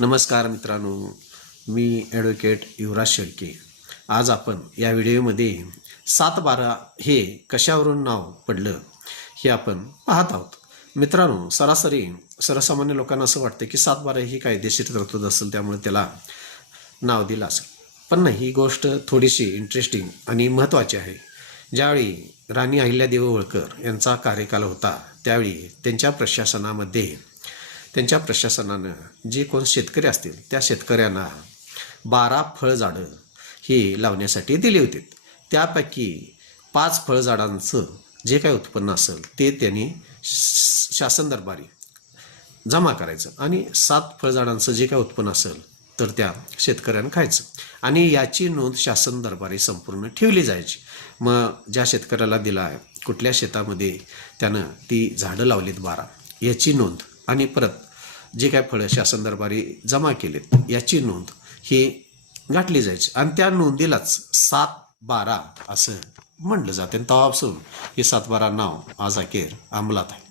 नमस्कार मित्रांनो मी ॲडव्होकेट युवराज शेळके. आज आपण या व्हिडिओमध्ये सात बारा हे कशावरून नाव पडलं हे आपण पाहत आहोत. मित्रांनो सरासरी सर्वसामान्य लोकांना असं वाटतं की सात बारा ही कायदेशीर तरतूद असेल त्यामुळे त्याला नाव दिलं असेल. पण नाही ही गोष्ट थोडीशी इंटरेस्टिंग आणि महत्त्वाची आहे. ज्यावेळी राणी अहिल्यादेवी होळकर यांचा कार्यकाल होता त्यावेळी त्यांच्या प्रशासनामध्ये त्यांच्या प्रशासनानं जे कोण शेतकरी असतील त्या शेतकऱ्यांना बारा फळझाडं ही लावण्यासाठी दिली होती. त्यापैकी पाच फळझाडांचं जे काही उत्पन्न असेल ते त्यांनी श- शासन दरबारी जमा करायचं आणि सात फळझाडांचं जे काय उत्पन्न असेल तर त्या शेतकऱ्यानं खायचं. आणि याची नोंद शासन दरबारी संपूर्ण ठेवली जायची. मग ज्या शेतकऱ्याला दिला कुठल्या शेतामध्ये त्यानं ती झाडं लावलीत बारा याची नोंद आणि परत जे काय फळं शासन दरबारी जमा केलेत याची नोंद ही गाठली जायची. आणि त्या नोंदीलाच सात बारा असं म्हटलं जातं. तवापासून तेव्हापासून हे सात बारा नाव आज अखेर अंमलात आहे.